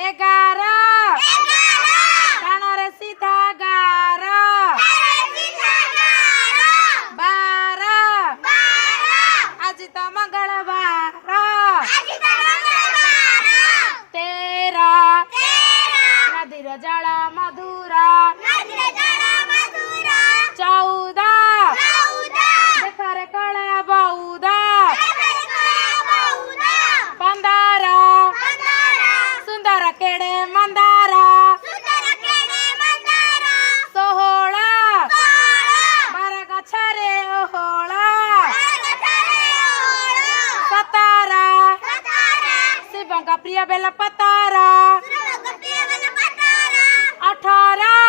11 କାନରେ ସିଧା 11 12 ଆଜି ତ ମଙ୍ଗଳବାର 13 ନଦୀର ଜଳ ମଧୁର 14 ଦେଖରେ କଳା ବଉଦ 15 ସୁନ୍ଦର କେଡ଼େ ମନ୍ଦାର 16 ବାର ଗଛରେ ଓହଳ 17 ଶିବଙ୍କ ପ୍ରିୟ ବେଲପତର 18